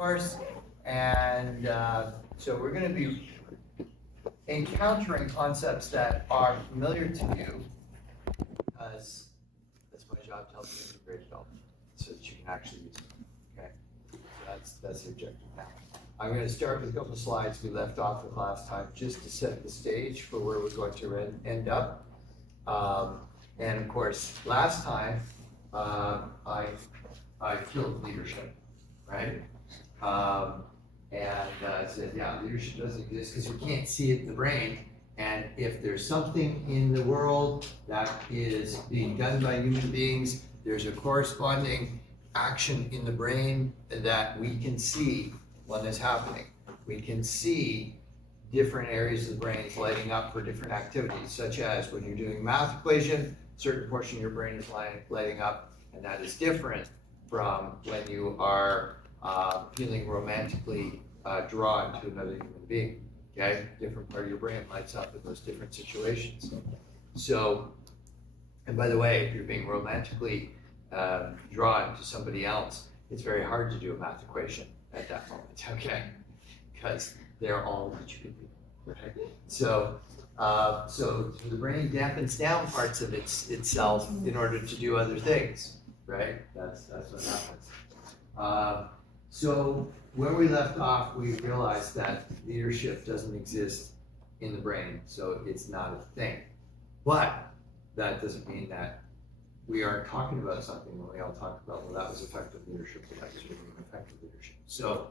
course. And so we're going to be encountering concepts that are familiar to you, because that's my job to help you integrate development so that you can actually use them. Okay, so that's the objective now. I'm going to start with a couple of slides we left off with last time, just to set the stage for where we're going to end up. And of course, last time I killed leadership, right? I said, yeah, leadership doesn't exist because we can't see it in the brain. And if there's something in the world that is being done by human beings, there's a corresponding action in the brain that we can see when it's happening. We can see different areas of the brain lighting up for different activities, such as when you're doing a math equation, a certain portion of your brain is lighting up, and that is different from when you are feeling romantically drawn to another human being. Okay, different part of your brain lights up in those different situations. So, and by the way, if you're being romantically drawn to somebody else, it's very hard to do a math equation at that moment. Okay, because they're all rich people, right? So the brain dampens down parts of itself in order to do other things, right? That's what happens. So when we left off, we realized that leadership doesn't exist in the brain, so it's not a thing. But that doesn't mean that we aren't talking about something when we all talk about, well, that was effective leadership, well, that was really effective leadership. So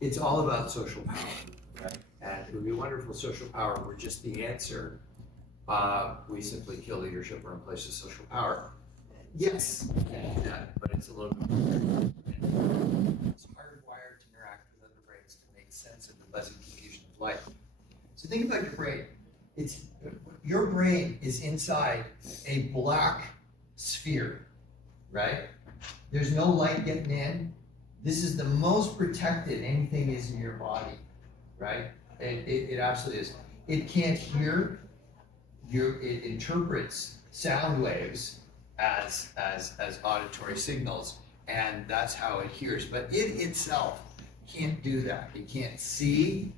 it's all about social power, right? And it would be wonderful social power were just the answer. We simply kill leadership or replace with social power. Yes, yeah, but it's a little bit more. It's hardwired to interact with other brains to make sense of the pleasant confusion of life. So think about your brain. Your brain is inside a black sphere, right? There's no light getting in. This is the most protected anything is in your body, right? It absolutely is. It can't hear. It interprets sound waves as auditory signals, and that's how it hears. But it itself can't do that. It can't see.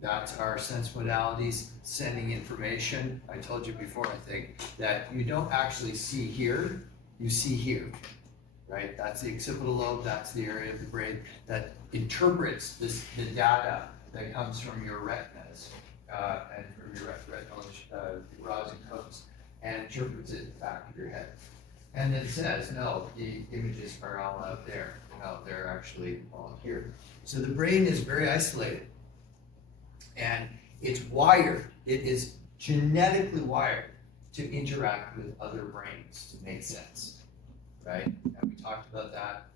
That's our sense modalities sending information. I told you before, I think, that you don't actually see here, you see here, right? That's the occipital lobe, that's the area of the brain that interprets the data that comes from your retinas and from your retinal rods and cones, and interprets it in the back of your head. And then says, no, the images are all out there. No, they're actually all here. So the brain is very isolated. And it's wired, it is genetically wired to interact with other brains to make sense, right? And we talked about that.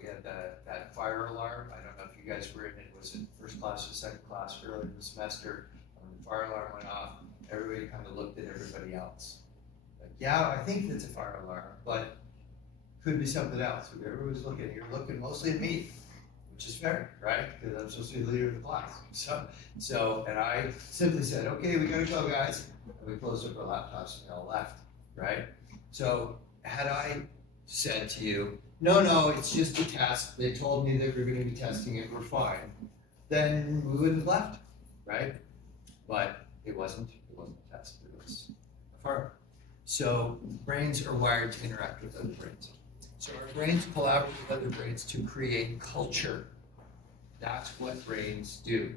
We had that fire alarm. I don't know if you guys were in it. Was it first class or second class earlier in the semester? When the fire alarm went off, everybody kind of looked at everybody else. Like, yeah, I think it's a fire alarm, but could be something else. Everybody was looking. You're looking mostly at me, which is fair, right? Because I'm supposed to be the leader of the class. So, and I simply said, okay, we gotta go, guys. And we closed up our laptops and we all left, right? So, had I said to you, no, it's just a test. They told me that we're gonna be testing it, we're fine. Then we wouldn't have left, right? But it wasn't a test, it was a fire. So, brains are wired to interact with other brains. So our brains collaborate with other brains to create culture. That's what brains do.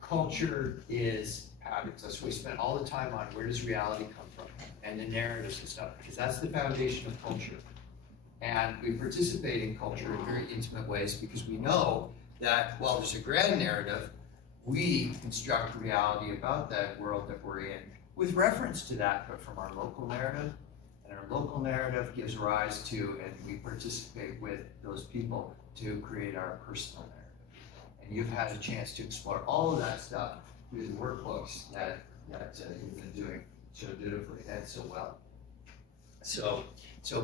Culture is habits. That's what we spend all the time on. Where does reality come from? And the narratives and stuff, because that's the foundation of culture. And we participate in culture in very intimate ways because we know that while there's a grand narrative, we construct reality about that world that we're in with reference to that, but from our local narrative. And our local narrative gives rise to, and we participate with those people to create our personal narrative. And you've had a chance to explore all of that stuff through the workbooks that you've been doing so dutifully and so well. So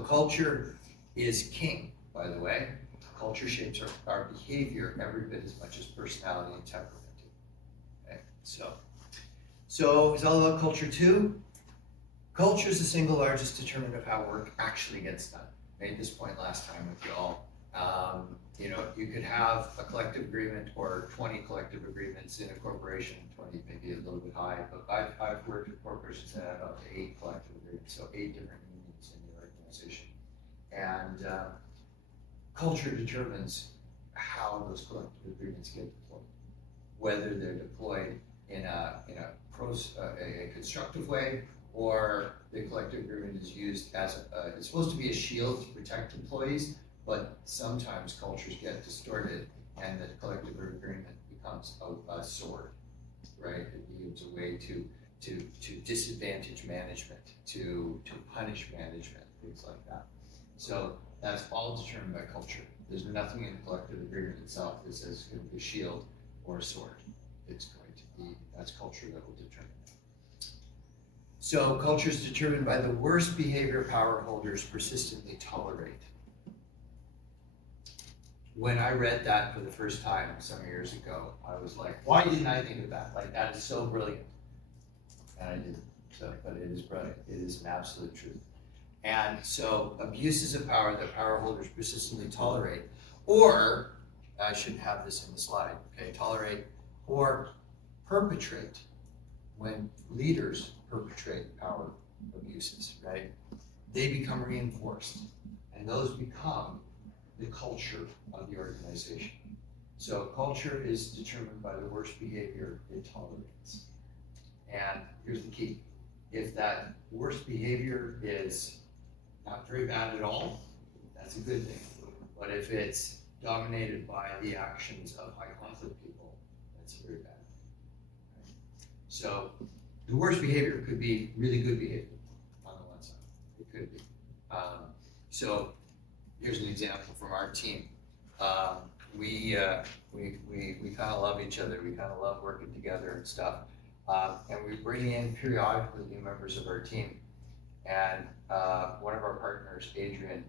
culture is king, by the way. Culture shapes our behavior every bit as much as personality and temperament do. Okay, so it's all about culture too. Culture is the single largest determinant of how work actually gets done. I made this point last time with you all. You could have a collective agreement or 20 collective agreements in a corporation, 20 maybe a little bit high, but I've worked with corporations that have up to 8 collective agreements, so 8 different unions in the organization. And culture determines how those collective agreements get deployed, whether they're deployed in a constructive way, or the collective agreement is used as it's supposed to be a shield to protect employees, but sometimes cultures get distorted and the collective agreement becomes a sword, right? It becomes a way to disadvantage management, to punish management, things like that. So that's all determined by culture. There's nothing in the collective agreement itself that says it's going to be a shield or a sword. It's going to be, that's culture that will determine it. So culture is determined by the worst behavior power holders persistently tolerate. When I read that for the first time some years ago, I was like, why didn't I think of that? Like, that is so brilliant. And I didn't, but it is brilliant. It is an absolute truth. And so abuses of power that power holders persistently tolerate, or, I shouldn't have this in the slide, okay, tolerate or perpetrate when leaders perpetrate power abuses, right? They become reinforced, and those become the culture of the organization. So culture is determined by the worst behavior it tolerates. And here's the key. If that worst behavior is not very bad at all, that's a good thing. But if it's dominated by the actions of high conflict people, that's very bad. Right? So the worst behavior could be really good behavior on the one side. It could be. So here's an example from our team. We kind of love each other. We kind of love working together and stuff. And we bring in periodically new members of our team. And one of our partners, Adrian,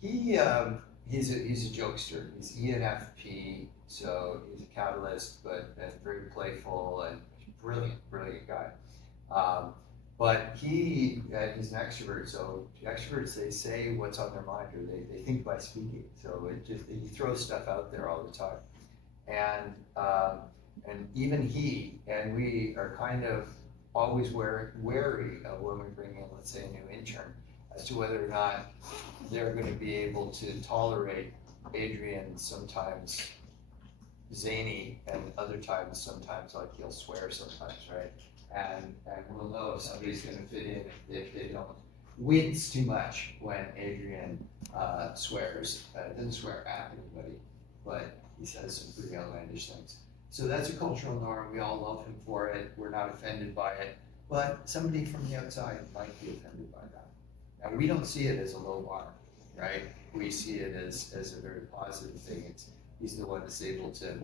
he's a jokester. He's ENFP, so he's a catalyst, but very playful and brilliant guy. But he's an extrovert, so extroverts, they say what's on their mind, or they think by speaking. So he throws stuff out there all the time. And even he and we are kind of always wary of when we bring in, let's say, a new intern, as to whether or not they're going to be able to tolerate Adrian sometimes zany, and other times sometimes like he'll swear sometimes, right? And we'll know if somebody's going to fit in if they don't wince too much when Adrian swears. Doesn't swear at anybody, but he says some pretty outlandish things. So that's a cultural norm. We all love him for it. We're not offended by it, but somebody from the outside might be offended by that. Now, we don't see it as a low bar, right? We see it as a very positive thing. He's the one that's able to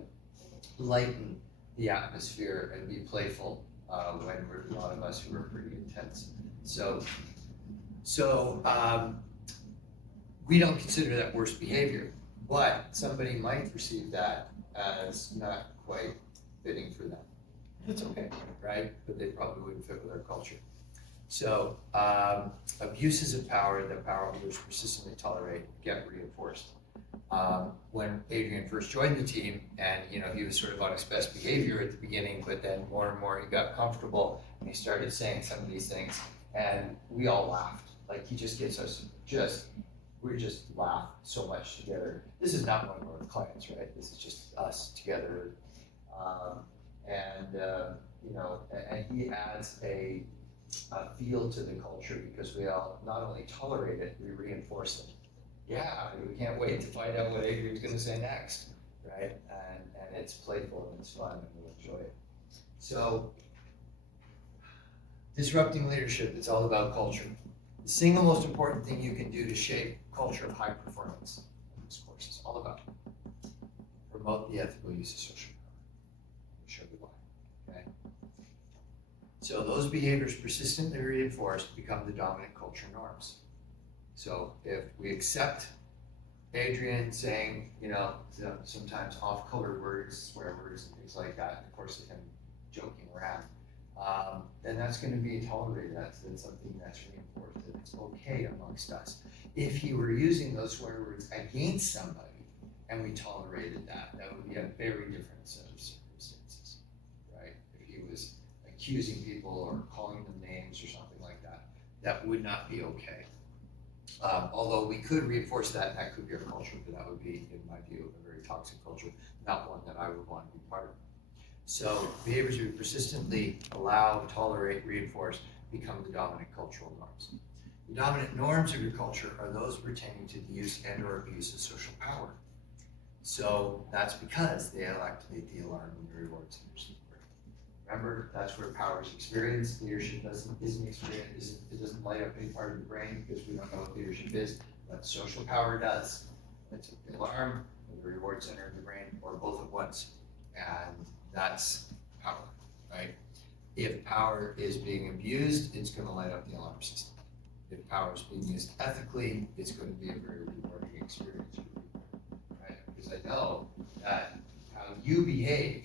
lighten the atmosphere and be playful when we're a lot of us who are pretty intense. So we don't consider that worst behavior, but somebody might perceive that as not quite fitting for them. It's okay, right? But they probably wouldn't fit with our culture. So abuses of power that power holders persistently tolerate get reinforced. When Adrian first joined the team, and he was sort of on his best behavior at the beginning, but then more and more he got comfortable and he started saying some of these things, and we all laughed. Like, he just gets us we just laugh so much together. This is not one of our clients, right? This is just us together. And he adds a feel to the culture, because we all not only tolerate it, we reinforce it. Yeah, we can't wait to find out what Adrian's going to say next, right? And it's playful and it's fun and we'll enjoy it. So, disrupting leadership, it's all about culture. The single most important thing you can do to shape culture of high performance, this course is all about promote the ethical use of social power. I'll show you why. Okay. So those behaviors persistently reinforced become the dominant culture norms. So if we accept Adrian saying, sometimes off-color words, swear words, and things like that, of course, him joking around, then that's gonna be tolerated, that's something that's reinforced, that it's okay amongst us. If he were using those swear words against somebody and we tolerated that, that would be a very different set of circumstances, right? If he was accusing people or calling them names or something like that, that would not be okay. Although we could reinforce that, and that could be our culture, but that would be, in my view, a very toxic culture, not one that I would want to be part of. So behaviors we persistently allow, tolerate, reinforce become the dominant cultural norms. The dominant norms of your culture are those pertaining to the use and or abuse of social power. So that's because they activate the alarm and the rewards in your support. Remember, that's where power is experienced. Leadership isn't experienced, it doesn't light up any part of the brain because we don't know what leadership is, but social power does. It's the alarm and the reward center in the brain, or both at once. And that's power, right? If power is being abused, it's going to light up the alarm system. If power is being used ethically, it's going to be a very rewarding experience for you, right? Because I know that how you behave,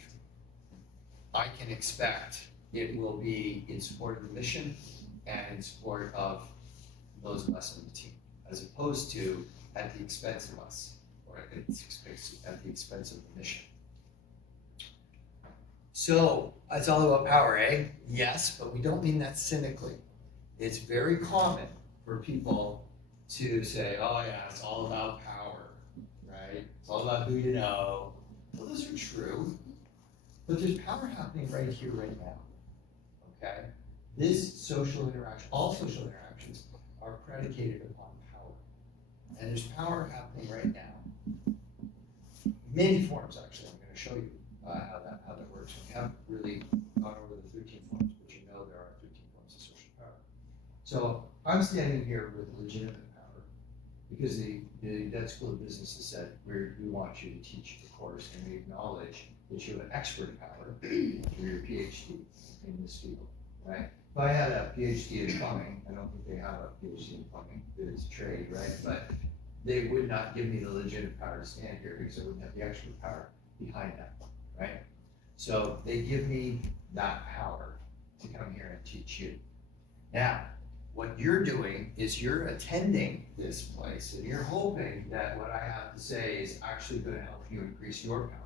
I can expect it will be in support of the mission and in support of those of us on the team, as opposed to at the expense of us, or at the expense of the mission. So it's all about power, eh? Yes, but we don't mean that cynically. It's very common for people to say, oh yeah, it's all about power, right? It's all about who you know. Well, those are true, but there's power happening right here, right now, okay? This social interaction, all social interactions are predicated upon power. And there's power happening right now. Many forms, actually, I'm gonna show you how that works. We haven't really gone over the 13 forms, but you know there are 13 forms of social power. So I'm standing here with legitimate power because the Dead School of Business has said, we want you to teach the course, and we acknowledge that you have an expert power through your PhD in this field, right? If I had a PhD in plumbing, I don't think they have a PhD in plumbing, it's a trade, right? But they would not give me the legitimate power to stand here because I wouldn't have the expert power behind that, right? So they give me that power to come here and teach you. Now, what you're doing is you're attending this place and you're hoping that what I have to say is actually going to help you increase your power.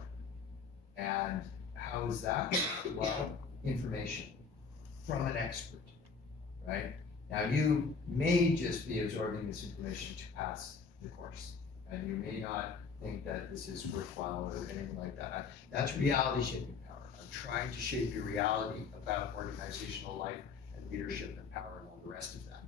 And how is that? Well, information from an expert, right? Now you may just be absorbing this information to pass the course, and you may not think that this is worthwhile or anything like that. That's reality shaping power. I'm trying to shape your reality about organizational life and leadership and power and all the rest of that.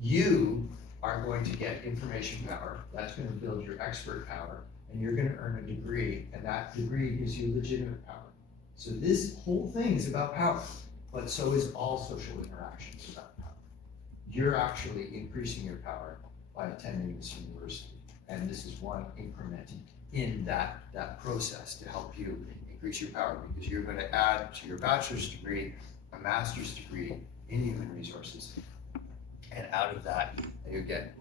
You are going to get information power, that's going to build your expert power, and you're going to earn a degree, and that degree gives you legitimate power. So this whole thing is about power, but so is all social interactions about power. You're actually increasing your power by attending this university, and this is one increment in that process to help you increase your power, because you're going to add to your bachelor's degree a master's degree in human resources, and out of that you get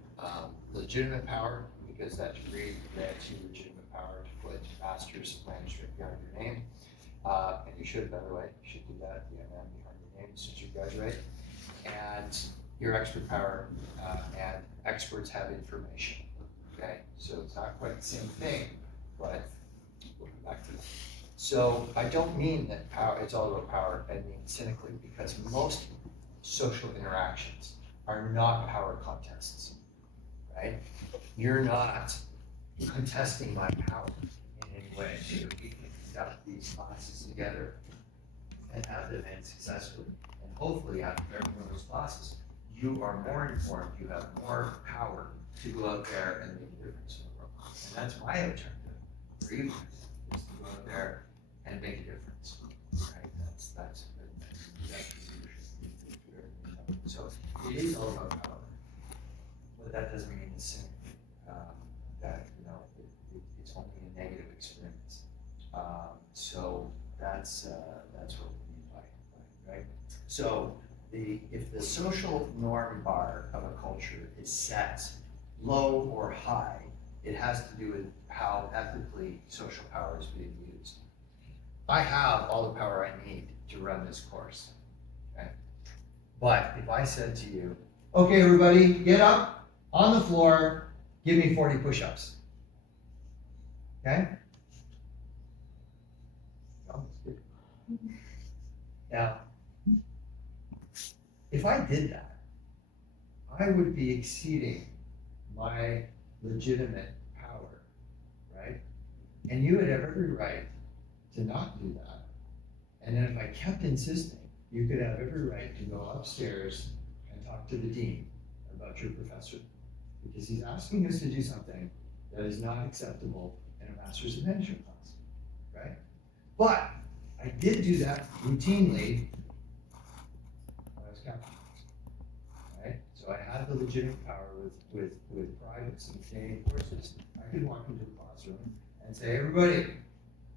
legitimate power, because that degree grants you legitimate power to put master's manuscript behind your name. And you should, by the way, you should do that, the MM behind your name as soon as you graduate. And your expert power, and experts have information, okay? So it's not quite the same thing, but we'll come back to that. So I don't mean that power, it's all about power, I mean cynically, because most social interactions are not power contests, right? You're not contesting my power in any way. So we can conduct these classes together and have them end successfully. And hopefully after every one of those classes, you are more informed, you have more power to go out there and make a difference in the world. And that's my objective for you, is to go out there and make a difference, right? That's leadership. So it is all about power, but that doesn't mean it's cynical. That it's only a negative experience. So that's what we mean by right. So if the social norm bar of a culture is set low or high, it has to do with how ethically social power is being used. I have all the power I need to run this course. okay? But if I said to you, okay, everybody, get up on the floor, give me 40 push-ups. Okay? No, it's good. Now, if I did that, I would be exceeding my legitimate power, right? And you would have every right to not do that. And then if I kept insisting, you could have every right to go upstairs and talk to the dean about your professor, because he's asking us to do something that is not acceptable in a master's of management class, right? But I did do that routinely when I was captain, right? So I had the legitimate power with privates and Canadian forces. I could walk into the classroom and say, everybody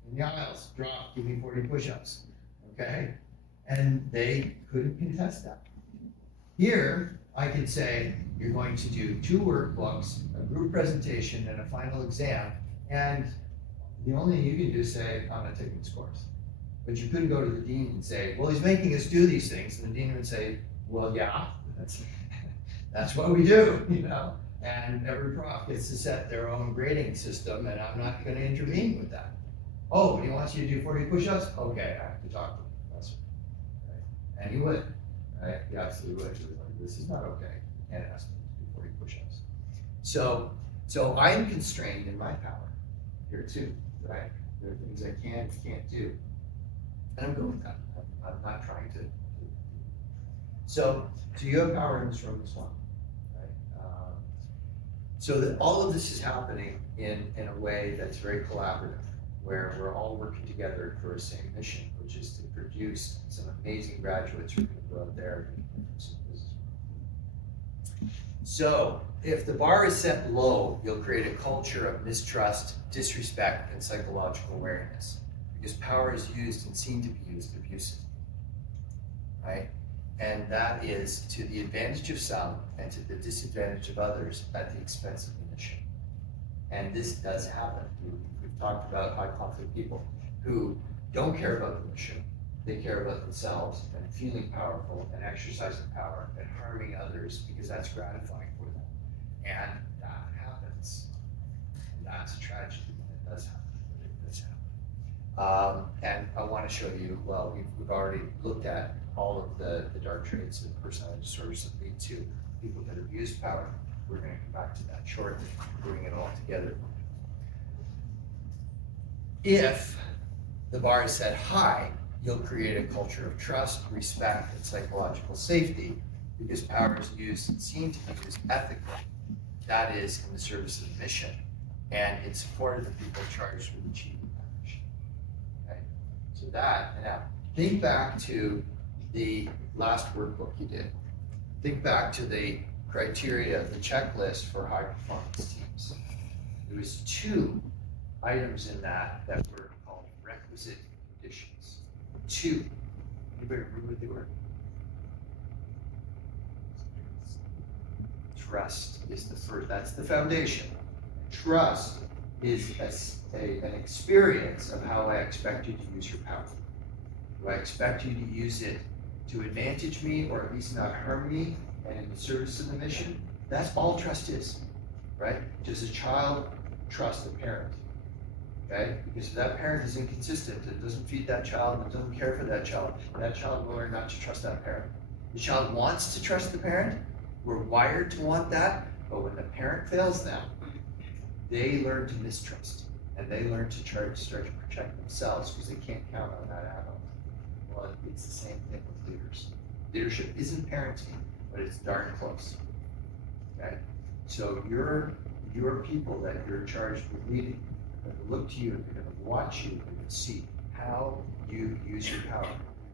in the aisles, drop, give me 40 push-ups, okay? And they couldn't contest that. Here, I could say, you're going to do 2 workbooks, a group presentation, and a final exam, and the only thing you can do is say, I'm not taking this course. But you couldn't go to the dean and say, well, he's making us do these things, and the dean would say, well, yeah, that's what we do, you know? And every prof gets to set their own grading system, and I'm not gonna intervene with that. Oh, he wants you to do 40 push-ups? Okay, I have to talk to the professor, right? And he would, right? He absolutely would. He was like, this is not okay. You can't ask me to do 40 push-ups. So I'm constrained in my power here too, right? There are things I can't do. And I'm good with that. I'm not trying to. So you have power in this room as well, right? So that all of this is happening in a way that's very collaborative, where we're all working together for a same mission, which is to produce some amazing graduates who are going to go out there and do some business. So if the bar is set low, you'll create a culture of mistrust, disrespect, and psychological wariness, because power is used and seen to be used abusively, right? And that is to the advantage of some and to the disadvantage of others at the expense of the mission. And this does happen. We've talked about high conflict people who don't care about the mission. They care about themselves and feeling powerful and exercising power and harming others because that's gratifying for them. And that happens. And that's a tragedy when it does happen. But it does happen. And I want to show you, well, we've already looked at all of the dark traits and personality disorders that lead to people that abuse power. We're going to come back to that shortly, bring it all together. If the bar is set high, you'll create a culture of trust, respect, and psychological safety because power is used and seen to be used ethically. That is in the service of the mission and in support of the people charged with achieving that mission. Okay? So that, now, think back to the last workbook you did. Think back to the criteria, the checklist for high performance teams. There was 2 items in that were called requisite conditions. 2. Anybody remember what they were? Trust is the first, that's the foundation. Trust is an experience of how I expect you to use your power. Do I expect you to use it to advantage me or at least not harm me and in the service of the mission? That's all trust is, right? Does a child trust a parent? Okay? Because if that parent is inconsistent, it doesn't feed that child, it doesn't care for that child will learn not to trust that parent. The child wants to trust the parent, we're wired to want that, but when the parent fails them, they learn to mistrust and they learn to start to protect themselves because they can't count on that adult. Well, it's the same thing with leaders. Leadership isn't parenting, but it's darn close. Okay? So your people that you're charged with leading are going to look to you, they're going to watch you, they're going to see how you use your power.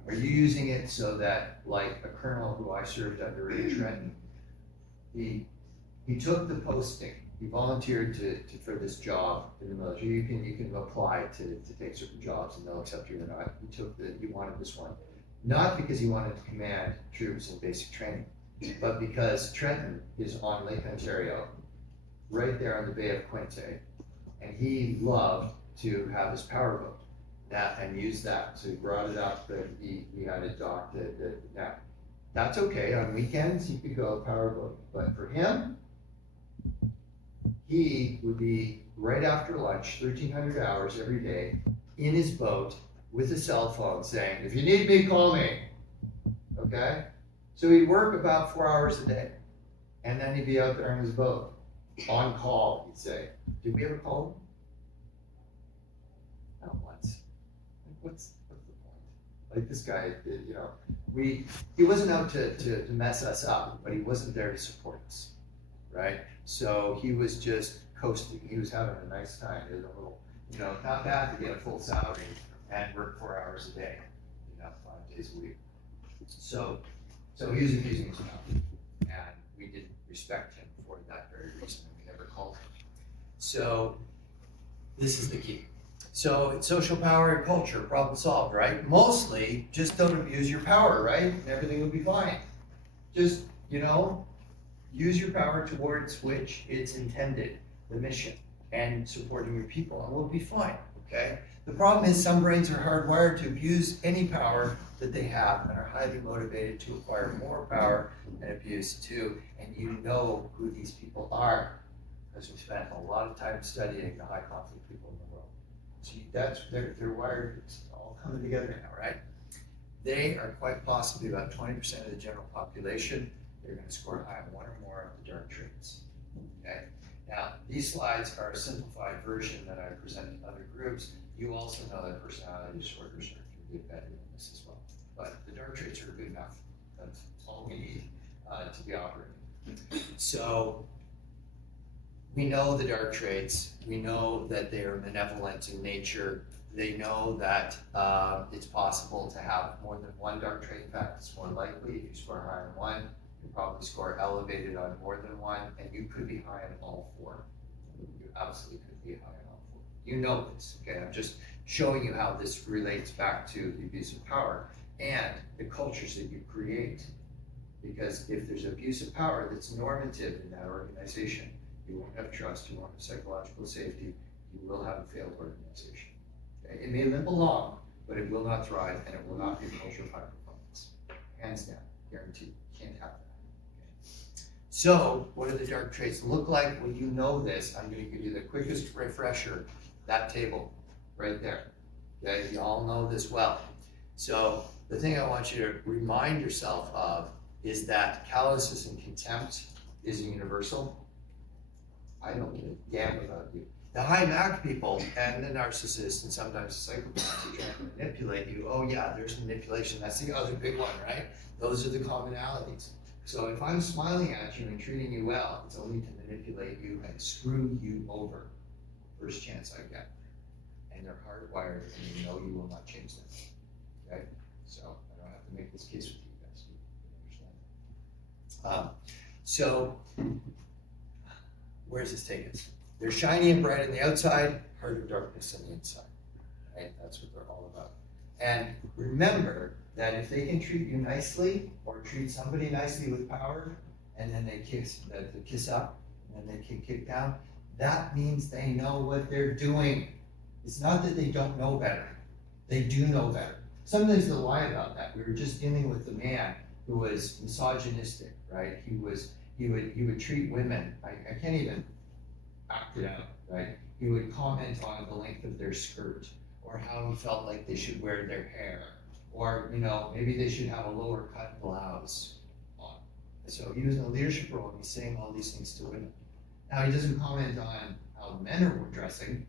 Are you using it so that, like a colonel who I served under in Trenton, he took the posting, he volunteered for this job in the military. You can apply to take certain jobs and they'll accept you or not. He wanted this one. Not because he wanted to command troops in basic training, but because Trenton is on Lake Ontario, right there on the Bay of Quinte, and he loved to have his power boat. and used that, so he brought it up that he had a dock that now, that's okay, on weekends he could go powerboat, but for him, he would be right after lunch, 1,300 hours every day, in his boat with a cell phone saying, if you need me, call me, okay? So he'd work about 4 hours a day, and then he'd be out there in his boat, on call, he'd say. Did we ever call him? Not once. Like, what's the point? Like this guy, you know, he wasn't out to mess us up, but he wasn't there to support us, right? So he was just coasting. He was having a nice time. He was a little, you know, not bad to get a full salary and work 4 hours a day, you know, 5 days a week. So he was abusing his power, and we didn't respect him for that very reason, and we never called him. So this is the key. So it's social power and culture, problem solved, right? Mostly, just don't abuse your power, right? And everything will be fine. Just, you know, use your power towards which it's intended, the mission, and supporting your people, and we'll be fine, okay? The problem is some brains are hardwired to abuse any power that they have and are highly motivated to acquire more power and abuse too, and you know who these people are, because we spent a lot of time studying the high conflict people in the world. See, they're wired, it's all coming together now, right? They are quite possibly about 20% of the general population. They're going to score high on one or more of the dark traits. Okay. Now, these slides are a simplified version that I present to other groups. You also know that personality disorders are good better than this as well. But the dark traits are good enough. That's all we need to be operating. So we know the dark traits. We know that they are benevolent in nature. They know that it's possible to have more than one dark trait. In fact, it's more likely if you score high on one, you probably score elevated on more than one, and you could be high on all four. You absolutely could be high on all four. You know this, okay? I'm just showing you how this relates back to the abuse of power and the cultures that you create. Because if there's abuse of power that's normative in that organization, you won't have trust, you won't have psychological safety, you will have a failed organization. Okay? It may limp along, but it will not thrive, and it will not be a culture of high performance. Hands down, guaranteed. Can't have that. So, what do the dark traits look like? Well, you know this. I'm going to give you the quickest refresher. That table, right there. Okay, you all know this well. So, the thing I want you to remind yourself of is that callousness and contempt is universal. I don't give a damn about you. The high MAC people and the narcissists and sometimes the psychopaths who try to manipulate you, oh yeah, there's manipulation. That's the other big one, right? Those are the commonalities. So if I'm smiling at you and treating you well, it's only to manipulate you and screw you over first chance I get. And they're hardwired, and you know you will not change them. Okay? So I don't have to make this case with you guys. You understand? So where's this take us? They're shiny and bright on the outside, heart of darkness on the inside. Right? That's what they're all about. And remember that if they can treat you nicely or treat somebody nicely with power, and then they kiss up, and then they kick down, that means they know what they're doing. It's not that they don't know better. They do know better. Sometimes they lie about that. We were just dealing with a man who was misogynistic, right? He would treat women. I can't even act it out, right? He would comment on the length of their skirt, or how he felt like they should wear their hair, or, you know, maybe they should have a lower cut blouse on. So he was in a leadership role and he's saying all these things to women. Now he doesn't comment on how men are dressing,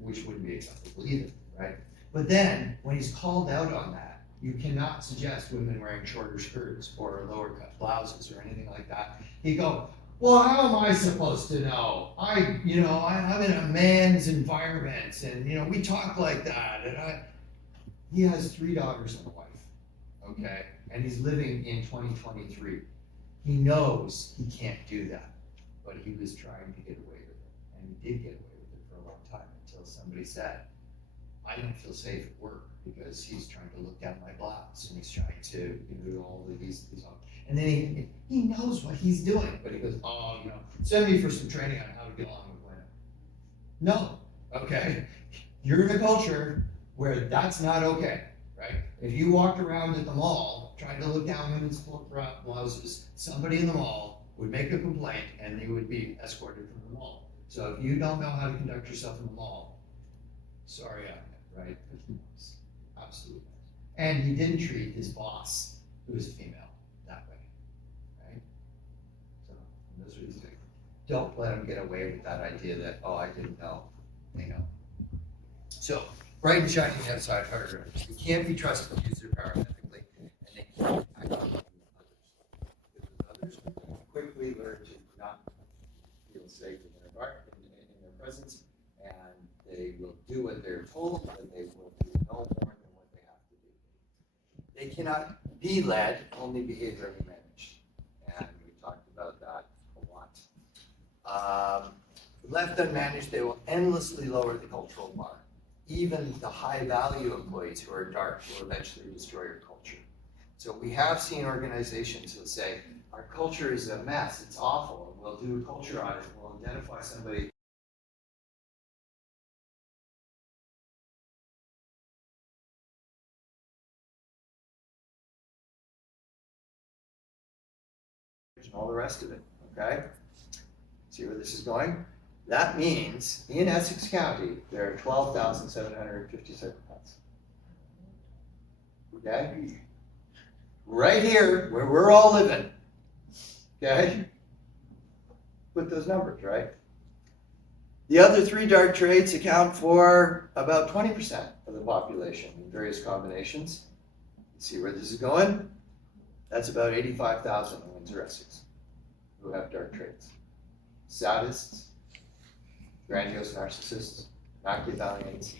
which wouldn't be acceptable either, right? But then when he's called out on that, you cannot suggest women wearing shorter skirts or lower cut blouses or anything like that. He'd go, well, how am I supposed to know? I'm in a man's environment, and we talk like that. And he has 3 daughters and a wife, okay? And he's living in 2023. He knows he can't do that, but he was trying to get away with it, and he did get away with it for a long time until somebody said, I don't feel safe at work because he's trying to look down my blouse, and he's trying to do all of these. And then he knows what he's doing, but he goes, send me for some training on how to get along with women. No, okay? You're in a culture where that's not okay, right? If you walked around at the mall trying to look down women's blouses, somebody in the mall would make a complaint and they would be escorted from the mall. So if you don't know how to conduct yourself in the mall, sorry, right? Absolutely. And he didn't treat his boss, who was a female, that way, right? So those are these things. Don't let them get away with that idea that, oh, I didn't know, they know. So, bright and shining outside hard. You can't be trusted to use their power ethically, and they can't act on others. Because others quickly learn to not feel safe in their environment, in their presence, and they will do what they're told, and they will do no more than what they have to do. They cannot be led, only behaviorally managed. And we talked about that a lot. Left unmanaged, they will endlessly lower the cultural bar. Even the high value employees who are dark will eventually destroy your culture. So we have seen organizations who say, our culture is a mess, it's awful, and we'll do a culture audit, we'll identify somebody and all the rest of it, okay? See where this is going? That means in Essex County, there are 12,750 psychopaths. Okay? Right here, where we're all living. Okay? Put those numbers, right? The other three dark traits account for about 20% of the population in various combinations. See where this is going? That's about 85,000 in Windsor, Essex, who have dark traits. Sadists, grandiose narcissists, Machiavellians,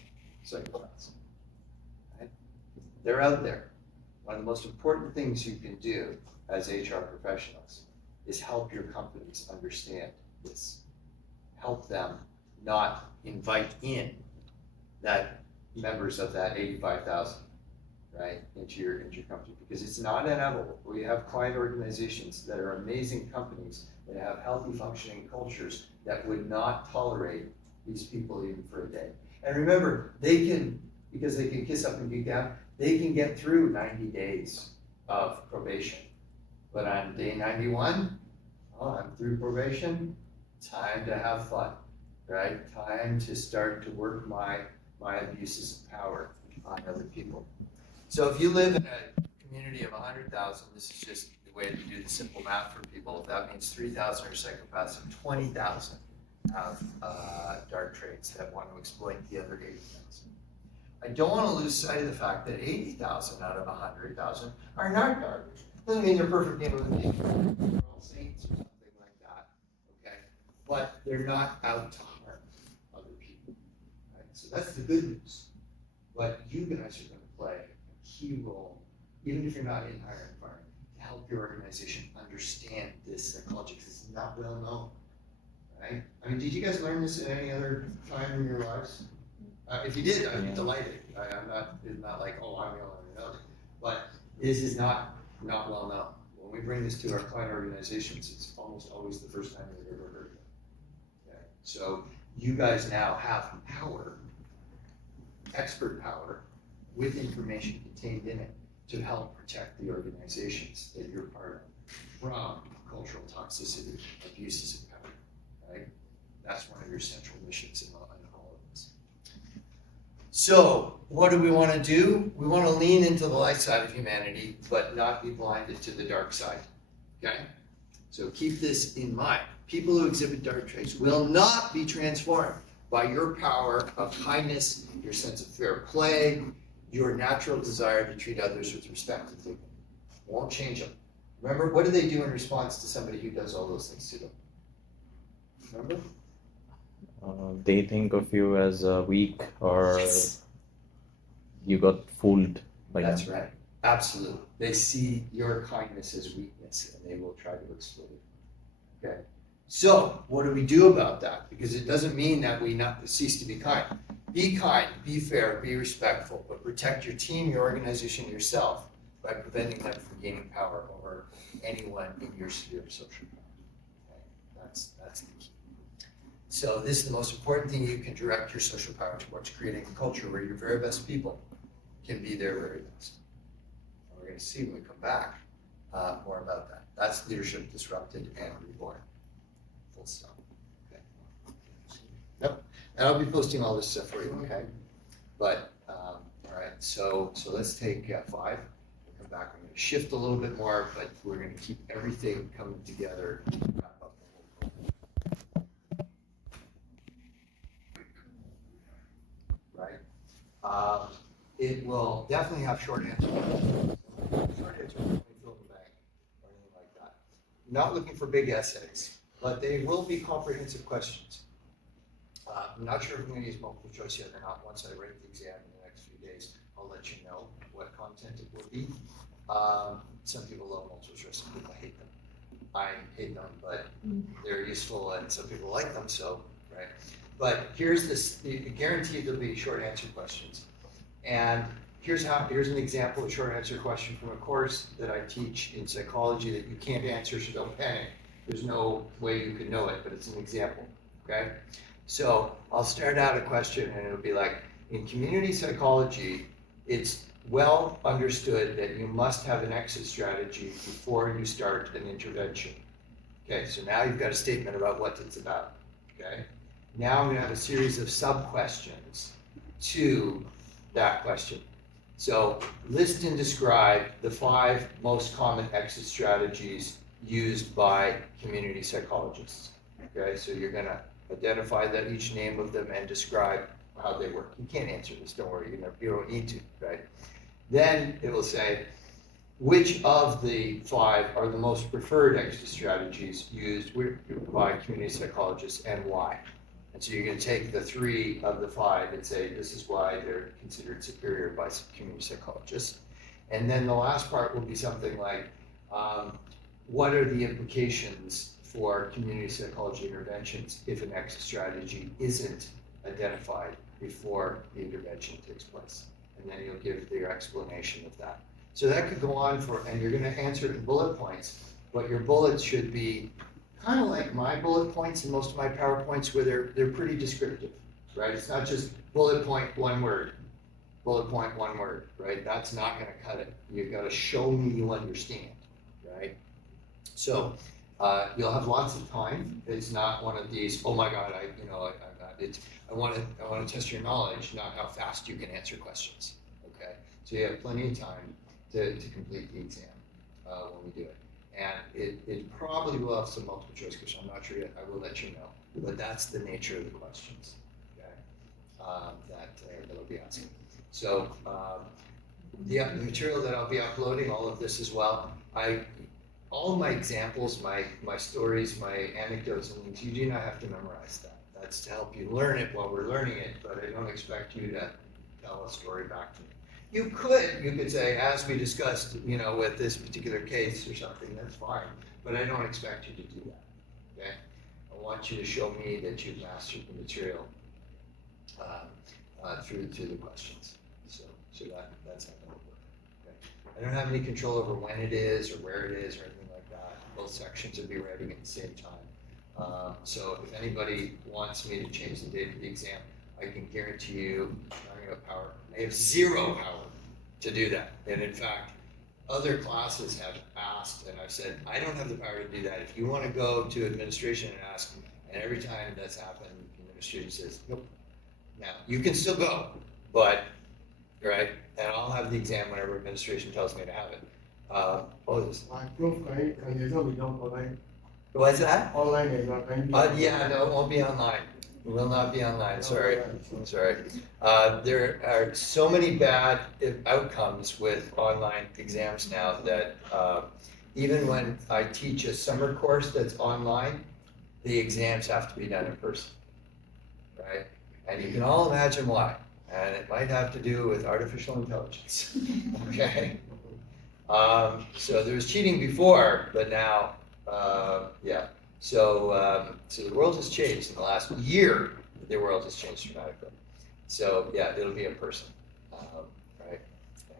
psychopaths. Right? They're out there. One of the most important things you can do as HR professionals is help your companies understand this. Help them not invite in that members of that 85,000, right, into your company, because it's not inevitable. We have client organizations that are amazing companies that have healthy functioning cultures that would not tolerate these people even for a day. And remember, they can, because they can kiss up and kick down, they can get through 90 days of probation. But on day 91, oh, I'm through probation, time to have fun, right? Time to start to work my abuses of power on other people. So if you live in a community of 100,000, this is just the way to do the simple math for people. That means 3,000 are psychopaths and 20,000 have dark traits that want to exploit the other 80,000. I don't want to lose sight of the fact that 80,000 out of 100,000 are not dark. Doesn't mean they're perfect human beings. They're all saints or something like that, okay? But they're not out to harm other people, right? So that's the good news. But you guys are going to play a key role, even if you're not in higher environment, to help your organization understand this psychology, because it's not well known, right? I mean, did you guys learn this at any other time in your lives? If you did, I'm delighted. It's not like, oh, I'm the only one who knows. But this is not well known. When we bring this to our client organizations, it's almost always the first time they've ever heard of it. Okay? So you guys now have power, expert power, with information contained in it to help protect the organizations that you're part of from cultural toxicity, abuses of power, right? That's one of your central missions in all of this. So what do we want to do? We want to lean into the light side of humanity, but not be blinded to the dark side, okay? So keep this in mind. People who exhibit dark traits will not be transformed by your power of kindness, your sense of fair play, your natural desire to treat others with respect and dignity. Won't change them. Remember, what do they do in response to somebody who does all those things to them? Remember? They think of you as weak, or Yes. you got fooled by them. That's right. Absolutely. They see your kindness as weakness and they will try to exploit it. Okay. So what do we do about that? Because it doesn't mean that we not cease to be kind. Be kind, be fair, be respectful, but protect your team, your organization, yourself by preventing them from gaining power over anyone in your sphere of social power. Okay? That's the key. So this is the most important thing you can direct your social power towards, creating a culture where your very best people can be their very best. And we're going to see when we come back more about that. That's leadership disrupted and reborn. Full stop. Okay. Yep. And I'll be posting all this stuff for you, okay? But, all right, so let's take 5. We'll come back. I'm going to shift a little bit more, but we're going to keep everything coming together. Wrap up the whole program. Right? It will definitely have short answers. Short answers when we fill in the blank or anything like that. Not looking for big essays, but they will be comprehensive questions. I'm not sure if I'm going to use multiple choice yet or not. Once I write the exam in the next few days, I'll let you know what content it will be. Some people love multiple choice, some people hate them. I hate them, but they're useful and some people like them, so, right? But here's this, guaranteed there'll be short answer questions. And here's an example of a short answer question from a course that I teach in psychology that you can't answer, so don't panic. There's no way you can know it, but it's an example, okay? So I'll start out a question and it'll be like, in community psychology, it's well understood that you must have an exit strategy before you start an intervention. Okay, so now you've got a statement about what it's about, okay? Now I'm gonna have a series of sub-questions to that question. So list and describe the 5 most common exit strategies used by community psychologists. Okay, so you're gonna identify that each name of them and describe how they work. You can't answer this, don't worry, you don't need to, right? Then it will say, which of the 5 are the most preferred exit strategies used by community psychologists and why? And so you're going to take the 3 of the 5 and say, this is why they're considered superior by community psychologists. And then the last part will be something like, what are the implications for community psychology interventions if an exit strategy isn't identified before the intervention takes place? And then you'll give your explanation of that. So that could go on and you're going to answer it in bullet points, but your bullets should be kind of like my bullet points and most of my PowerPoints where they're pretty descriptive, right? It's not just bullet point, 1 word, bullet point, 1 word, right? That's not going to cut it. You've got to show me you understand, right? So you'll have lots of time. It's not one of these, oh my God, I want to test your knowledge, not how fast you can answer questions, okay? So you have plenty of time to complete the exam when we do it. And it probably will have some multiple choice questions. I'm not sure yet. I will let you know. But that's the nature of the questions, okay? That I'll be asking. So the material that I'll be uploading, all of this as well. All of my examples, my stories, my anecdotes and things, you do not have to memorize that. That's to help you learn it while we're learning it, but I don't expect you to tell a story back to me. You could say, as we discussed, with this particular case or something, that's fine, but I don't expect you to do that, okay? I want you to show me that you've mastered the material through the questions. So that's how that will work, okay? I don't have any control over when it is or where it is or anything like that. Both sections will be writing at the same time. So if anybody wants me to change the date of the exam, I can guarantee you, I don't have power. I have 0 power to do that. And in fact, other classes have asked, and I've said, I don't have the power to do that. If you want to go to administration and ask, and every time that's happened, administration says, nope. Now, you can still go, but, right? And I'll have the exam whenever administration tells me to have it. Can the exam be done online? What's that? Online exam, can you? Yeah, no, it won't be online. It will not be online, sorry. Sorry. There are so many bad outcomes with online exams now that even when I teach a summer course that's online, the exams have to be done in person, right? And you can all imagine why. And it might have to do with artificial intelligence, okay? So there was cheating before, but now, yeah. So the world has changed in the last year. The world has changed dramatically. So yeah, it'll be in person, right?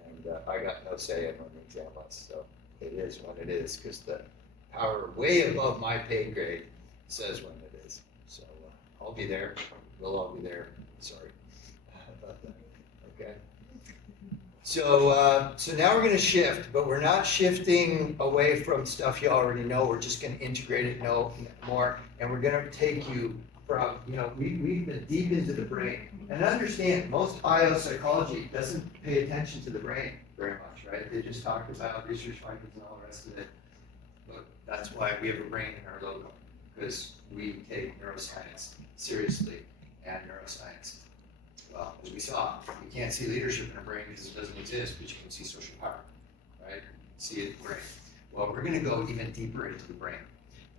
And I got no say in when the exam was, so it is when it is, because the power way above my pay grade says when it is. So I'll be there. We'll all be there. Sorry about that. Okay. So now we're going to shift, but we're not shifting away from stuff you already know. We're just going to integrate it more, and we're going to take you from, we've been deep into the brain. And understand, most biopsychology doesn't pay attention to the brain very much, right? They just talk about research findings and all the rest of it. But that's why we have a brain in our logo, because we take neuroscience seriously, and neuroscience. Well, as we saw, you can't see leadership in a brain because it doesn't exist, but you can see social power, right? See it in the brain. Well, we're going to go even deeper into the brain.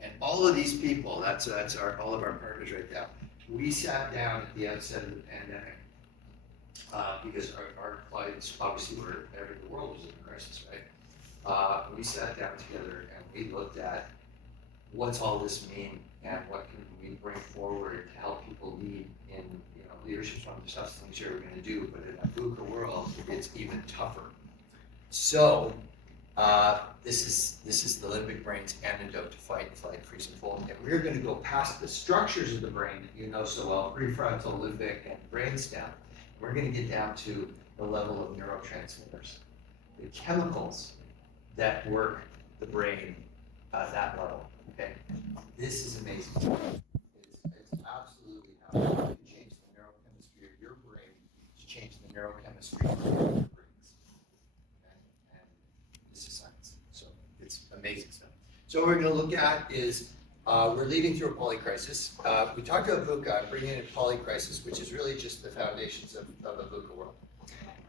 And all of these people, that's all of our partners right now. We sat down at the outset of the pandemic because our clients obviously were, the world was in a crisis, right? We sat down together and we looked at what's all this mean and what can we bring forward to help people lead in, leadership. One of the stuff things you're going to do, but in a VUCA world, it's even tougher. So this is the limbic brain's antidote to fight, flight, freeze, and fold. And we're going to go past the structures of the brain that you know so well, prefrontal, limbic, and brainstem. We're going to get down to the level of neurotransmitters, the chemicals that work the brain at that level. Okay, this is amazing. It's absolutely how you can change the neurochemistry of your brain to change the neurochemistry of your brains. Okay? And this is science, so it's amazing stuff. So what we're going to look at is we're leading through a polycrisis. We talked about VUCA. I'm bringing in polycrisis, which is really just the foundations of a VUCA world.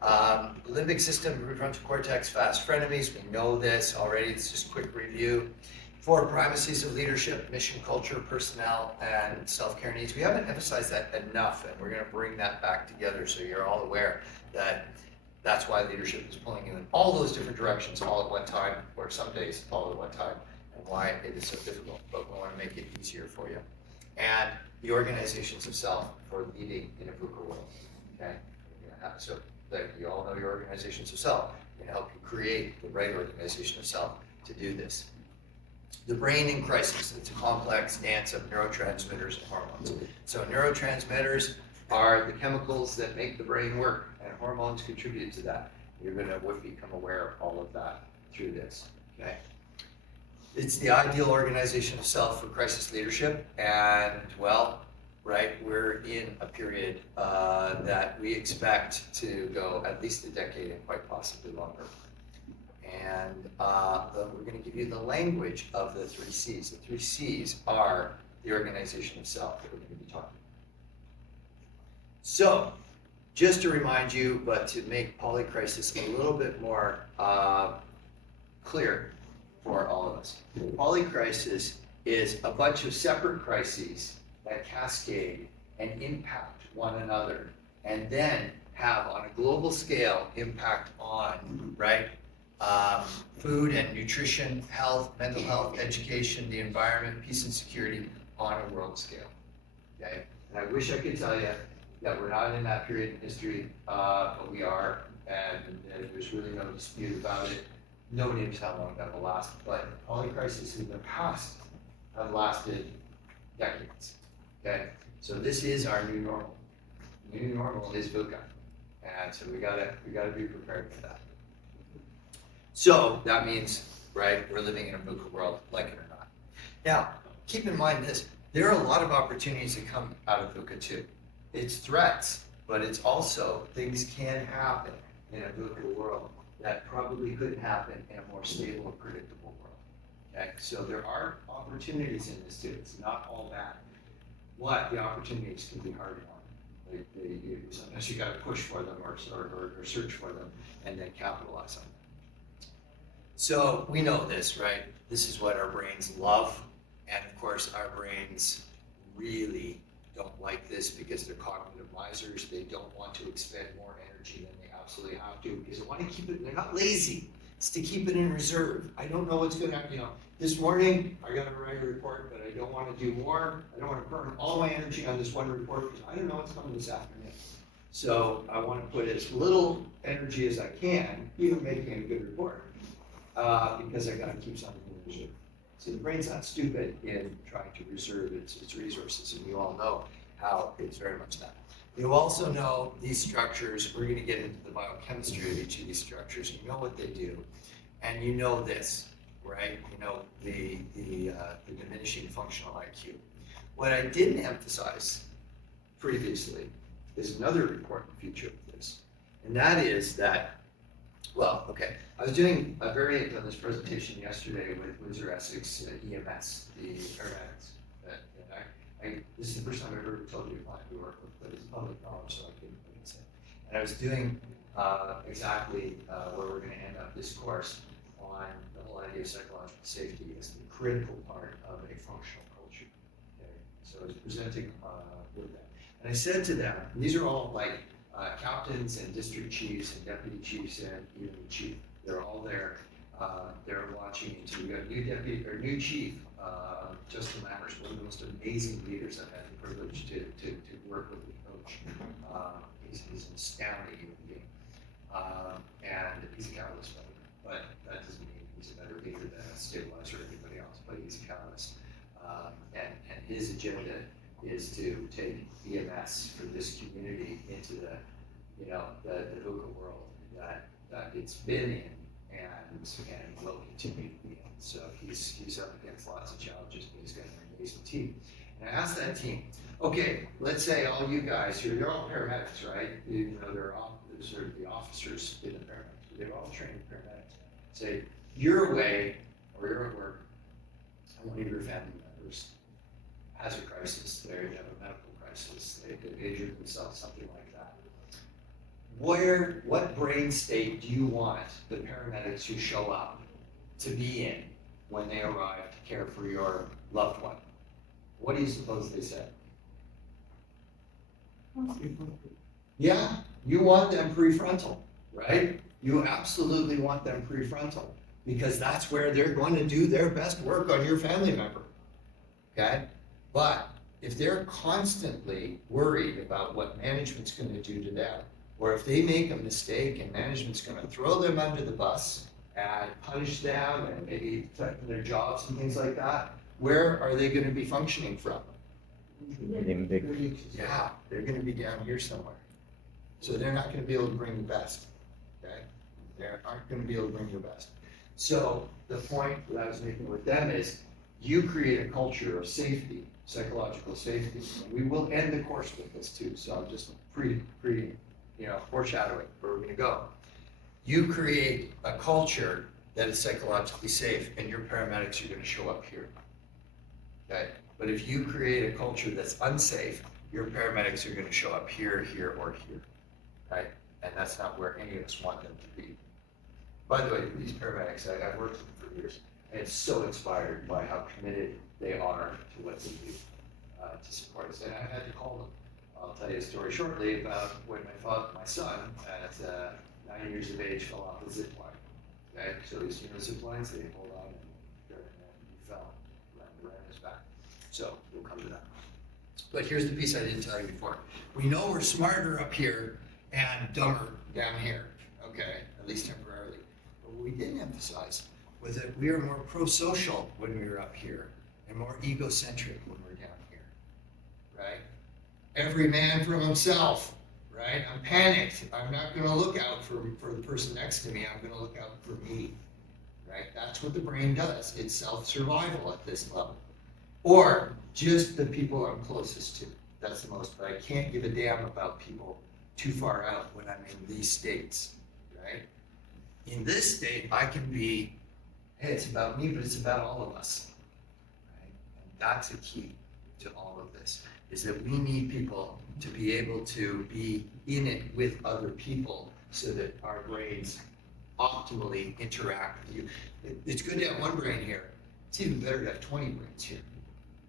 The limbic system, prefrontal cortex, fast frenemies. We know this already. It's just a quick review. 4 primacies of leadership: mission, culture, personnel, and self-care needs. We haven't emphasized that enough, and we're going to bring that back together so you're all aware that that's why leadership is pulling you in all those different directions all at one time, or some days all at one time, and why it is so difficult. But we want to make it easier for you. And the organizations of self for leading in a VUCA world. Okay, so that you all know your organizations of self can help you create the right organization of self to do this. The brain in crisis, it's a complex dance of neurotransmitters and hormones. So neurotransmitters are the chemicals that make the brain work, and hormones contribute to that. You're going to become aware of all of that through this, okay? It's the ideal organization of self for crisis leadership, and well, right, we're in a period that we expect to go at least a decade and quite possibly longer. And we're going to give you the language of the 3 C's. The 3 C's are the organization of self that we're going to be talking about. So, just to remind you, but to make polycrisis a little bit more clear for all of us. Polycrisis is a bunch of separate crises that cascade and impact one another, and then have on a global scale impact on, right? Food and nutrition, health, mental health, education, the environment, peace and security on a world scale. Okay, and I wish I could tell you that we're not in that period in history, but we are, and there's really no dispute about it. Nobody knows how long that will last, but polycrises in the past have lasted decades. Okay, so this is our new normal. New normal is VUCA, and so we gotta be prepared for that. So that means, right, we're living in a VUCA world, like it or not. Now, keep in mind this, there are a lot of opportunities that come out of VUCA too. It's threats, but it's also things can happen in a VUCA world that probably couldn't happen in a more stable and predictable world. Okay, so there are opportunities in this too. It's not all bad. What the opportunities can be hard on. Sometimes you got to push for them or search for them and then capitalize on them. So we know this, right? This is what our brains love. And of course, our brains really don't like this because they're cognitive misers. They don't want to expend more energy than they absolutely have to because they want to keep it, they're not lazy. It's to keep it in reserve. I don't know what's going to happen. This morning I got to write a report, but I don't want to do more. I don't want to burn all my energy on this one report because I don't know what's coming this afternoon. So I want to put as little energy as I can, even making a good report. Because I gotta keep something in reserve. So the brain's not stupid in trying to reserve its resources, and you all know how it's very much that. You also know these structures, we're gonna get into the biochemistry of each of these structures, you know what they do, and you know this, right? You know the diminishing functional IQ. What I didn't emphasize previously is another important feature of this, and that is that, well, okay, I was doing a variant on this presentation yesterday with Windsor Essex EMS, the paramedics. This is the first time I've ever told you a client we work with, but it's public knowledge, so I can say. And I was doing exactly where we're going to end up this course on the whole idea of psychological safety as the critical part of a functional culture. Okay? So I was presenting with that. And I said to them, these are all like captains and district chiefs and deputy chiefs and even the chief. They're all there. They're watching into. We got a new deputy or new chief, Justin Lammers, one of the most amazing leaders I've had the privilege to work with and coach. He's an astounding human being, and he's a catalyst, but that doesn't mean he's a better leader than a stabilizer or anybody else. But he's a catalyst, and his agenda is to take EMS for this community into the VUCA world that it's been in and will continue to be in. So he's up against lots of challenges, but he's got an amazing team. And I asked that team, okay, let's say all you guys here, they're all paramedics, right? You know, they're sort of the officers in the paramedics, but they're all trained paramedics. Say, you're away or you're at work, and one of your family members has a crisis, they have a medical crisis, they've injured themselves, something like that. What brain state do you want the paramedics who show up to be in when they arrive to care for your loved one? What do you suppose they said? Yeah, you want them prefrontal, right? You absolutely want them prefrontal because that's where they're going to do their best work on your family member, okay? But if they're constantly worried about what management's going to do to them, or if they make a mistake and management's going to throw them under the bus and punish them and maybe threaten their jobs and things like that, where are they going to be functioning from? Limbic. Yeah, they're going to be down here somewhere. So they're not going to be able to bring the best, okay? They aren't going to be able to bring the best. So the point that I was making with them is you create a culture of safety, psychological safety. And we will end the course with this too, so I'm just foreshadowing where we're going to go. You create a culture that is psychologically safe, and your paramedics are going to show up here. Okay? But if you create a culture that's unsafe, your paramedics are going to show up here, here, or here. Right? And that's not where any of us want them to be. By the way, these paramedics, I've worked with them for years, and it's so inspired by how committed they are to what they do to support us. And I had to call them. I'll tell you a story shortly about when my son, at 9 years of age, fell off a zip line. Okay, so these zip lines, they hold on and he fell, ran his back. So we'll come to that. But here's the piece I didn't tell you before. We know we're smarter up here and dumber down here. Okay, at least temporarily. But what we didn't emphasize was that we are more pro-social when we were up here and more egocentric when we're down here. Right? Every man for himself, right? I'm panicked. I'm not going to look out for the person next to me. I'm going to look out for me, right? That's what the brain does. It's self-survival at this level. Or just the people I'm closest to. That's the most, but I can't give a damn about people too far out when I'm in these states, right? In this state, I can be, hey, it's about me, but it's about all of us, right? And that's a key to all of this. Is that we need people to be able to be in it with other people so that our brains optimally interact with you. It's good to have one brain here. It's even better to have 20 brains here,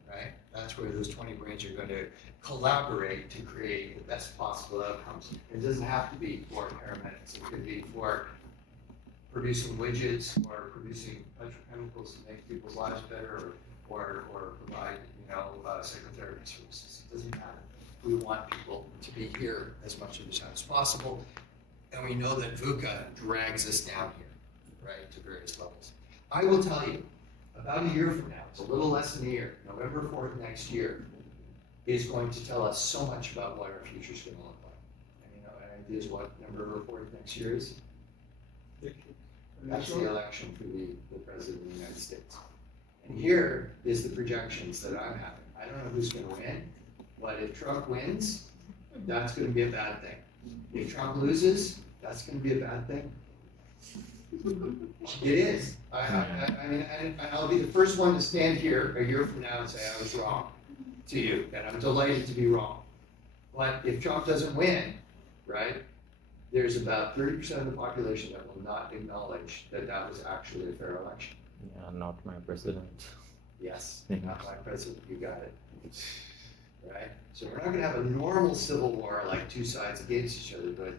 right? That's where those 20 brains are going to collaborate to create the best possible outcomes. It doesn't have to be for paramedics. It could be for producing widgets or producing petrochemicals to make people's lives better or provide psychotherapy services. It doesn't matter. We want people to be here as much of the time as possible. And we know that VUCA drags us down here, right, to various levels. I will tell you, about a year from now, it's a little less than a year, November 4th next year, is going to tell us so much about what our future's gonna look like. And you know, and ideas what number of report next year is? That's the election for the president of the United States. And here is the projections that I'm having. I don't know who's gonna win, but if Trump wins, that's gonna be a bad thing. If Trump loses, that's gonna be a bad thing. It is. I mean, and I'll be the first one to stand here a year from now and say I was wrong to you, and I'm delighted to be wrong. But if Trump doesn't win, right, there's about 30% of the population that will not acknowledge that that was actually a fair election. Yeah, not my president. Yes, not my president, you got it. Right? So we're not gonna have a normal civil war like two sides against each other, but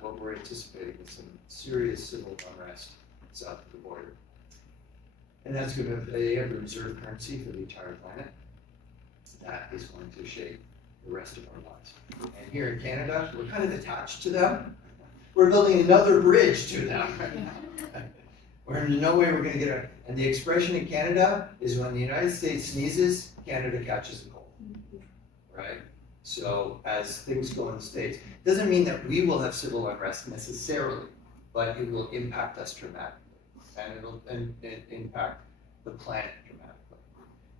what we're anticipating is some serious civil unrest south of the border. And that's gonna, they have a reserve currency for the entire planet. That is going to shape the rest of our lives. And here in Canada, we're kind of attached to them. We're building another bridge to them. We're in no way we're gonna get a, and the expression in Canada is when the United States sneezes, Canada catches the cold. Right? So as things go in the States, doesn't mean that we will have civil unrest necessarily, but it will impact us dramatically. And it'll impact the planet dramatically.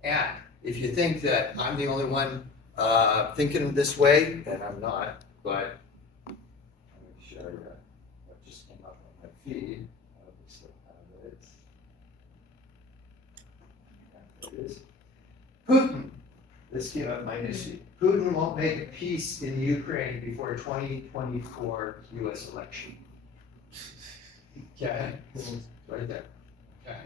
And if you think that I'm the only one thinking this way, then I'm not, but let me show you what just came up on my feed. We still have it. There it is. Putin. This came up my newsfeed. Putin won't make peace in Ukraine before 2024 US election. Okay, right there. Okay,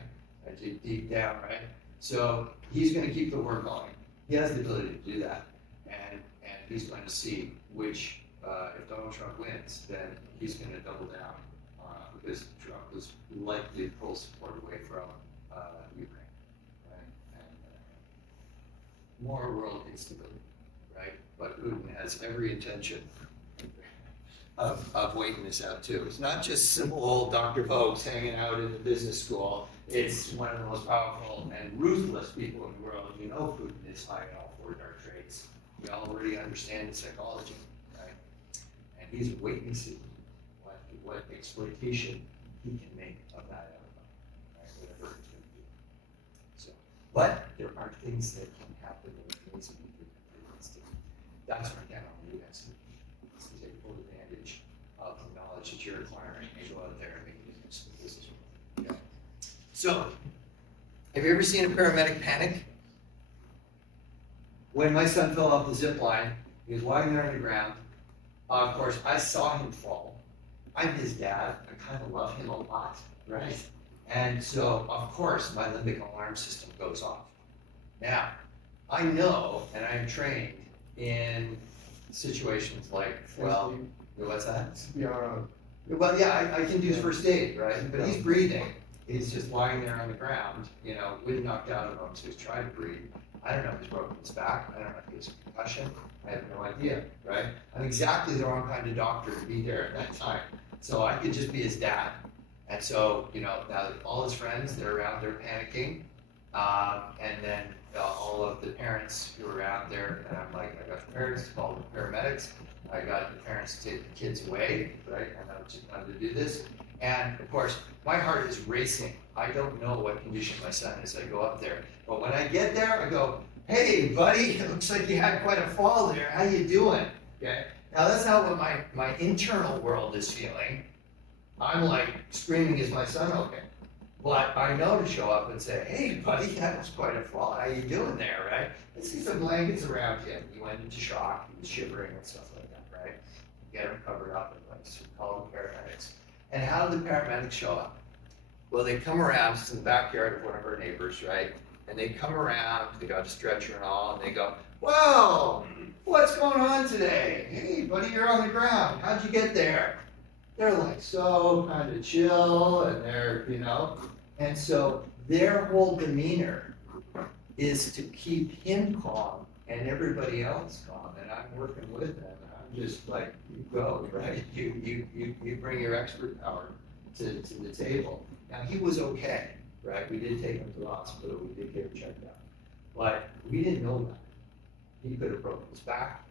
I dig deep down, right? So he's going to keep the war going. He has the ability to do that, and he's going to see which, if Donald Trump wins, then he's going to double down because Trump was likely to pull support away from Ukraine. More world instability, right? But Putin has every intention of waiting this out too. It's not just simple old Dr. Folks hanging out in the business school. It's one of the most powerful and ruthless people in the world. You know Putin is high in all four dark traits. We already understand the psychology, right? And he's waiting to see what exploitation he can make of that outcome, right? Whatever it's going to do. So, but there are things that can happen in ways that we can do. That's right now on you guys to take full advantage of the knowledge that you're acquiring and go out there and make a difference in the business world. Okay. So, have you ever seen a paramedic panic? When my son fell off the zip line, he was lying there on the ground. Of course, I saw him fall. I'm his dad. I kind of love him a lot, right? And so, of course, my limbic alarm system goes off. Now, I know, and I'm trained in situations like, well, what's that? CPR. Well, yeah, I can do first aid, right? But he's breathing. He's just lying there on the ground, you know, wind knocked out of him, so he's trying to breathe. I don't know if he's broken his back. I don't know if he has a concussion. I have no idea, right? I'm exactly the wrong kind of doctor to be there at that time. So I could just be his dad. And so, you know, now that all his friends, they're around, they're panicking. And then all of the parents who are around there, and I'm like, I got the parents to call the paramedics. I got the parents to take the kids away, right? And I just wanted to do this. And of course, my heart is racing. I don't know what condition my son is. I go up there. But when I get there, I go, hey, buddy, it looks like you had quite a fall there. How you doing? Okay. Now that's not what my internal world is feeling. I'm like screaming, is my son okay? But I know to show up and say, hey, buddy, that was quite a fall. How you doing there, right? Let's see some blankets around him. He went into shock. He was shivering and stuff like that, right? Get him covered up and like, so call the paramedics. And how did the paramedics show up? Well, they come around, it's in the backyard of one of our neighbors, right? And they come around, they got a stretcher and all, and they go, whoa, what's going on today? Hey, buddy, you're on the ground. How'd you get there? They're like so kind of chill, and they're, you know, and so their whole demeanor is to keep him calm and everybody else calm, and I'm working with them. I'm just like, you go, right? You bring your expert power to the table. Now he was okay, right? We did take him to the hospital. We did get him checked out, but we didn't know that. He could have broken his back,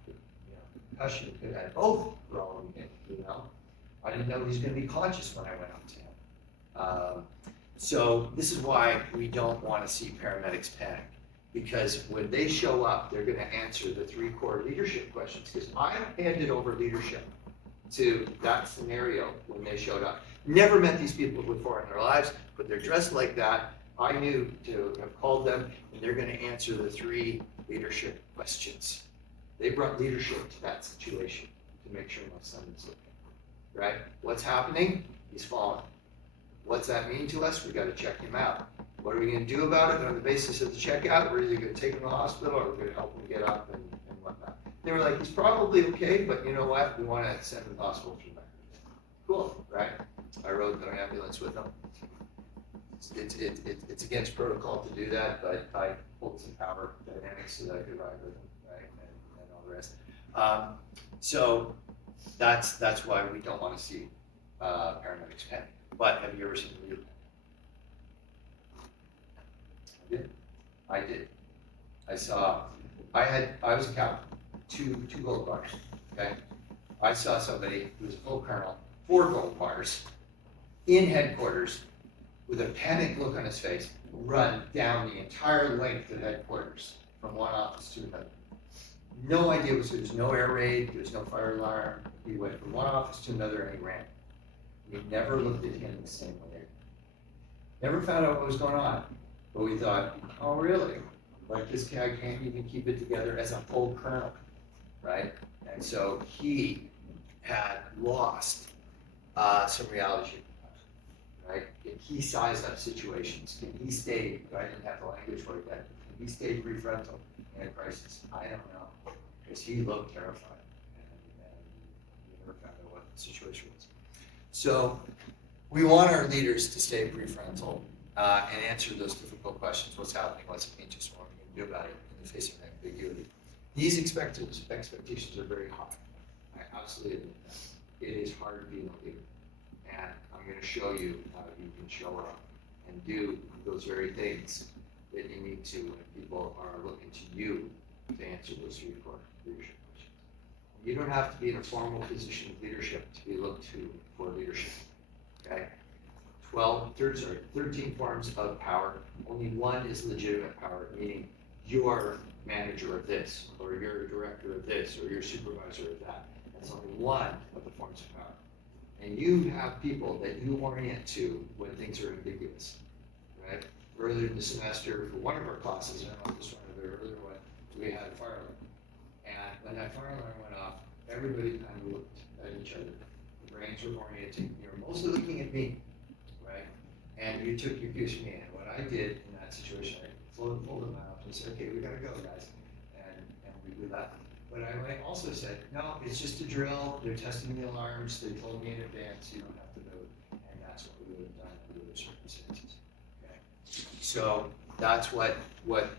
concussion, could have had both for all we knew, I didn't know he was gonna be conscious when I went up to him. So this is why we don't wanna see paramedics panic. Because when they show up, they're gonna answer the 3 core leadership questions, because I handed over leadership to that scenario when they showed up. Never met these people before in their lives, but they're dressed like that. I knew to have called them, and they're gonna answer the 3 leadership questions. They brought leadership to that situation to make sure my son is okay, right? What's happening? He's fallen. What's that mean to us? We gotta check him out. What are we gonna do about it on the basis of the checkout? We're either gonna take him to the hospital or we're gonna help him get up and whatnot. They were like, he's probably okay, but you know what? We wanna send him to the hospital for that. Cool, right? I rode the ambulance with him. It's against protocol to do that, but I pulled some power dynamics so that I could ride with him, right? And all the rest. So that's why we don't wanna see paramedics panic. But have you ever seen a leader panic? I did. I was a captain, two gold bars, okay? I saw somebody who was a full colonel, 4 gold bars, in headquarters, with a panicked look on his face, run down the entire length of headquarters, from one office to another. No idea, there was no air raid, there was no fire alarm, he went from one office to another and he ran. We never looked at him the same way. Never found out what was going on. But we thought, oh really? Like this guy can't even keep it together as a full colonel, right? And so he had lost some reality, right? And he sized up situations. And he stayed, I didn't have the language for it then, he stayed prefrontal in a crisis. I don't know, because he looked terrified. And we never found out what the situation was. So we want our leaders to stay prefrontal and answer those difficult questions. What's happening? What's it mean to us? What are we going to do about it in the face of ambiguity? These expectations are very high. I absolutely admit that. It is hard being a leader. And I'm going to show you how you can show up and do those very things that you need to when people are looking to you to answer those 3 core leadership questions. You don't have to be in a formal position of leadership to be looked to for leadership, okay? 13 forms of power, only 1 is legitimate power, meaning you're manager of this, or you're a director of this, or you're supervisor of that. That's only 1 of the forms of power. And you have people that you orient to when things are ambiguous, right? Earlier in the semester, for one of our classes, I don't know if this one or the earlier one, we had a fire alarm. And when that fire alarm went off, everybody kind of looked at each other. The brains were orienting, you were mostly looking at me, right? And you took your cues from me. And what I did in that situation, I folded my arms and said, okay, we gotta go, guys. And we do that. But I also said, no, it's just a drill. They're testing the alarms. They told me in advance, you don't have to move. And that's what we would have done under those circumstances. Okay? So that's what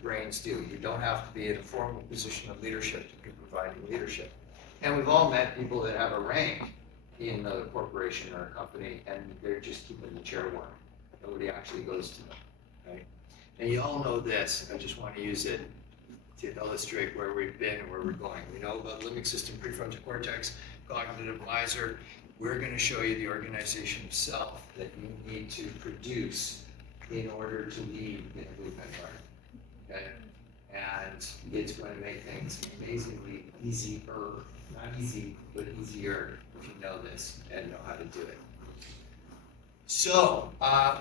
brains do. You don't have to be in a formal position of leadership to be providing leadership. And we've all met people that have a rank in a corporation or a company, and they're just keeping the chair warm. Nobody actually goes to them, right? And you all know this. I just want to use it to illustrate where we've been and where we're going. We know about limbic system, prefrontal cortex, cognitive visor. We're going to show you the organization of self that you need to produce in order to lead in a group environment, okay? And it's going to make things amazingly easier, not easy, but easier if you know this and know how to do it. So,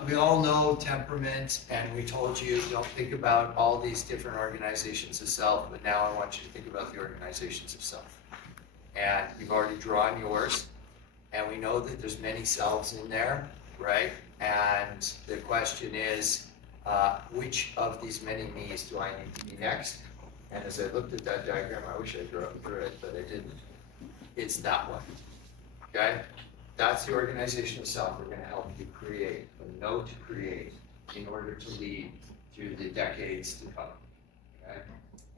we all know temperament, and we told you don't think about all these different organizations of self, but now I want you to think about the organizations of self. And you've already drawn yours, and we know that there's many selves in there, right? And the question is, which of these many me's do I need to be next? And as I looked at that diagram, I wish I drew it, but I didn't. It's that one, okay? That's the organization of self we're going to help you create, or know to create, in order to lead through the decades to come, okay?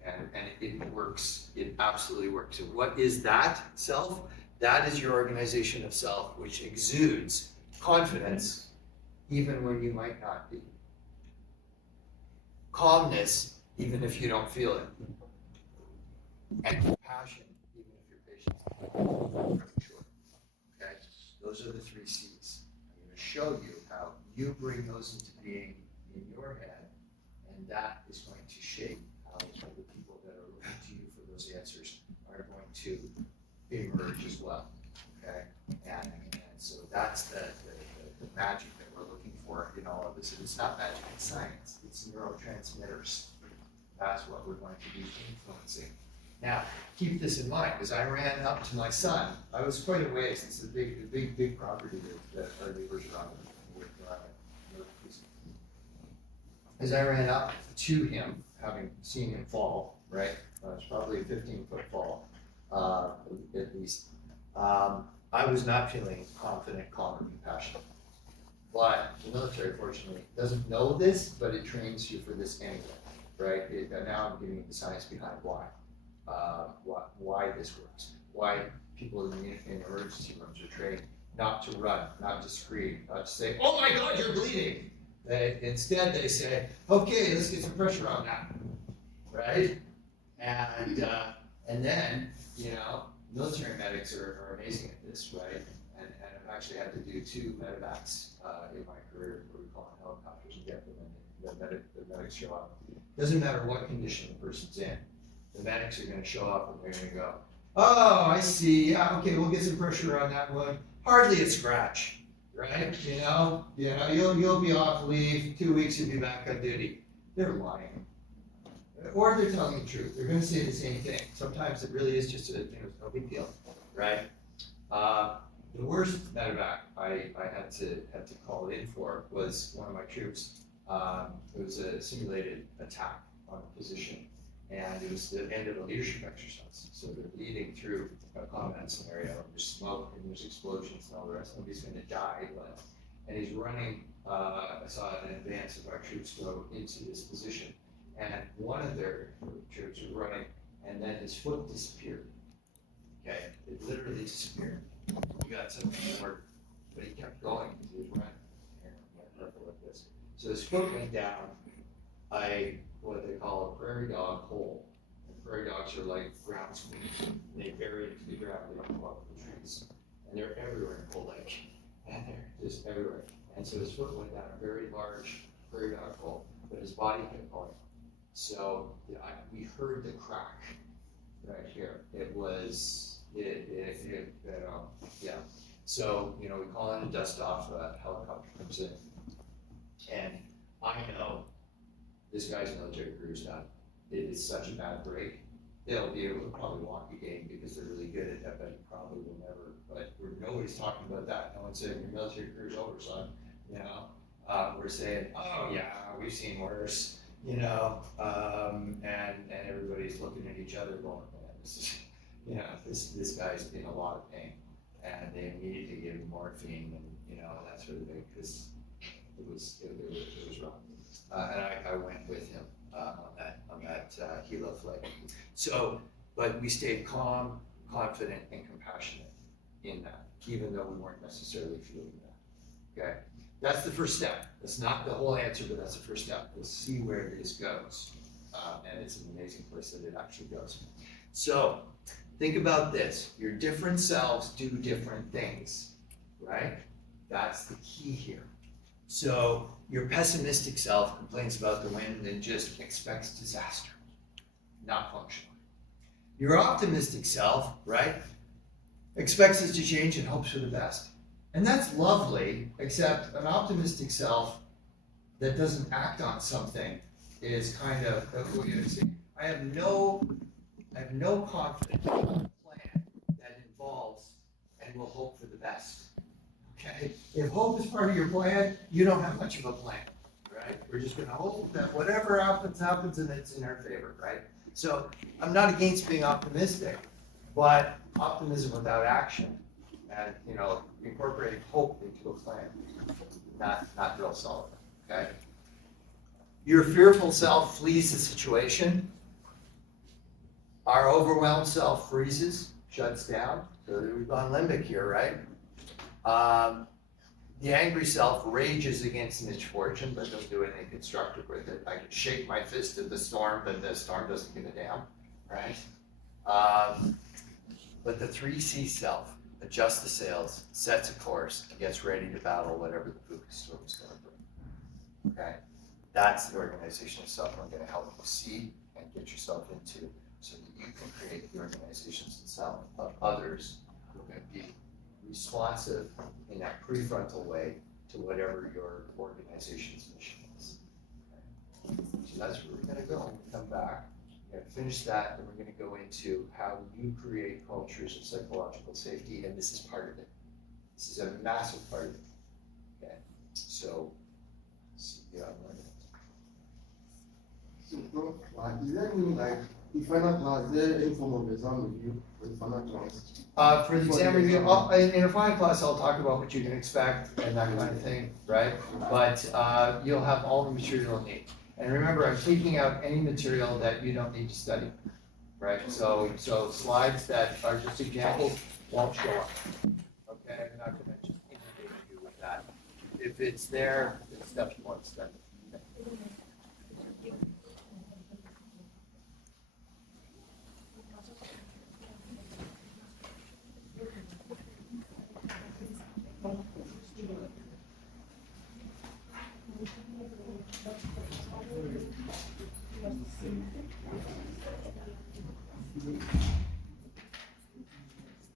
And it works, it absolutely works. So what is that self? That is your organization of self, which exudes confidence, even when you might not be. Calmness, even if you don't feel it. and compassion, even if your patience is really short. Okay? Those are the 3 C's. I'm going to show you how you bring those into being in your head, and that is going to shape how the people that are looking to you for those answers are going to emerge as well. Okay? And so that's the magic that we're looking for in all of this. It's not magic, it's science. It's neurotransmitters. That's what we're going to be influencing. Now, keep this in mind, as I ran up to my son, I was quite a ways. It's a big property that our neighbors are on. As I ran up to him, having seen him fall, right? It's probably a 15-foot fall, at least. I was not feeling confident, calm, and compassionate. But the military, fortunately, doesn't know this, but it trains you for this anyway, right? Now I'm giving you the science behind why this works, why people in emergency rooms are trained not to run, not to scream, not to say, "Oh my God, you're bleeding." Instead, they say, "Okay, let's get some pressure on that," right? And then, military medics are amazing at this, right? And I've actually had to do 2 medevacs in my career where we call in helicopters and get them, and the medics show up. Doesn't matter what condition the person's in, the medics are going to show up and they're going to go, "Oh, I see. Yeah, okay, we'll get some pressure on that one. Hardly a scratch, right? You'll be off leave. 2 weeks, you'll be back on duty." They're lying. Or they're telling the truth. They're going to say the same thing. Sometimes it really is just no big deal, right? The worst medevac I had to call in for was one of my troops. It was a simulated attack on a position, and it was the end of a leadership exercise. So they're leading through a combat scenario, and there's smoke and there's explosions and all the rest. Nobody's going to die, and he's running. I saw in advance of our troops go into this position. And one of their troops was running, and then his foot disappeared. Okay, it literally disappeared. He got something more, but he kept going because he was running. Here, I'm careful like this. So his foot went down what they call a prairie dog hole. And prairie dogs are like ground squirrels. They bury into the ground, they don't go up the trees. And they're everywhere in Cold Lake. And they're just everywhere. And so his foot went down a very large prairie dog hole, but his body kept going. So we heard the crack right here. It was, yeah. So, we call in a dust off, a helicopter comes in. And I know this guy's military career's done. It is such a bad break. They'll be able to probably walk again because they're really good at that, but probably will never. But nobody's talking about that. No one's saying your military career's over, son. We're saying, "Oh yeah, we've seen worse." And everybody's looking at each other going, "Man, this guy's in a lot of pain," and they immediately give him morphine, and that's really big because it was rough. And I went with him on that helo flight. So, but we stayed calm, confident, and compassionate in that, even though we weren't necessarily feeling that. Okay. That's the first step. That's not the whole answer, but that's the first step. We'll see where this goes. And it's an amazing place that it actually goes. So think about this. Your different selves do different things, right? That's the key here. So your pessimistic self complains about the wind and just expects disaster, not functional. Your optimistic self, right, expects us to change and hopes for the best. And that's lovely, except an optimistic self that doesn't act on something is kind of, I have no confidence in a plan that involves and will hope for the best. Okay? If hope is part of your plan, you don't have much of a plan, right? We're just going to hope that whatever happens, and it's in our favor, right? So I'm not against being optimistic, but optimism without action and incorporating hope into a plan, not real solid. Okay. Your fearful self flees the situation. Our overwhelmed self freezes, shuts down. So we've gone limbic here, right? The angry self rages against misfortune, but doesn't do anything constructive with it. I can shake my fist at the storm, but the storm doesn't give a damn, right? But the 3C self adjusts the sails, sets a course, and gets ready to battle whatever the Fuka storm is going to bring. Okay? That's the organizational stuff I'm going to help you see and get yourself into so that you can create the organizations itself of others who are going to be responsive in that prefrontal way to whatever your organization's mission is. Okay? So that's where we're going to go when we come back. We're going to finish that, and we're going to go into how you create cultures of psychological safety, and this is part of it. This is a massive part of it. Okay, so yeah, I'm learning. So, bro, is there any, like, the final class, is there any form of exam review for the final class? For the exam review, in a final class, I'll talk about what you can expect and that kind of thing, right? But you'll have all the material you need. And remember, I'm taking out any material that you don't need to study, right? So slides that are just examples won't show up. Okay, I'm not gonna just inundate you with that. If it's there, it's stuff you want to study. Okay.